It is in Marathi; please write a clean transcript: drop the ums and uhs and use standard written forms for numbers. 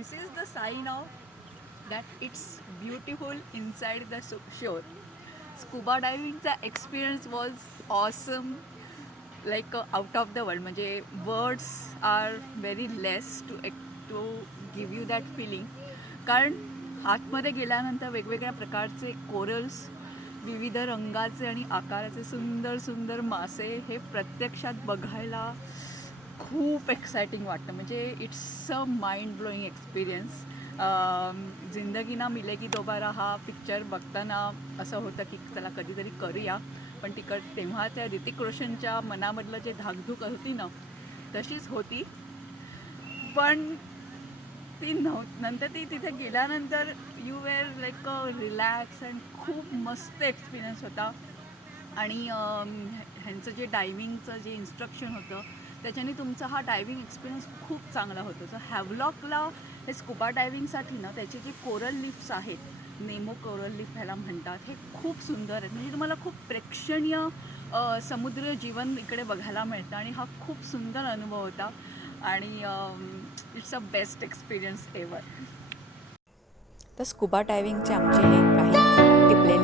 this is the sign of that it's beautiful inside the shore. Scuba divingचा experience was awesome, like out of the world. म्हणजे words are very less to give you that feeling. कारण आतमध्ये गेल्यानंतर वेगवेगळ्या प्रकारचे कोरल्स, विविध रंगाचे आणि आकाराचे सुंदर सुंदर मासे हे प्रत्यक्षात बघायला खूप एक्साइटिंग वाटतं. म्हणजे it's a mind blowing experience. जिंदगी ना मिलेगी दोबारा हा पिक्चर बघताना असं होतं की चला कधीतरी करूया, पण तेव्हा त्या ऋतिक रोशनच्या मनामधलं जे धाकधूक होती ना तशीच होती. पण नंतर ती तिथे गेल्यानंतर you were like relax and खूप मस्त एक्सपिरियन्स होता. आणि ह्यांचं जे डायविंगचं जे इन्स्ट्रक्शन होतं त्याच्याने तुमचा हा डायविंग एक्सपिरियन्स खूप चांगला होतो. तर हॅवलॉकला हे स्कुबा डायविंगसाठी ना त्याचे जे कोरल लीफ्स आहेत, नेमो कोरल लीफ ह्याला म्हणतात, हे खूप सुंदर आहेत. म्हणजे तुम्हाला खूप प्रेक्षणीय समुद्र जीवन इकडे बघायला मिळतं आणि हा खूप सुंदर अनुभव होता. आणि it's a best experience ever. तर स्कुबा डायव्हिंगचे आमचे हे काही टिपलेले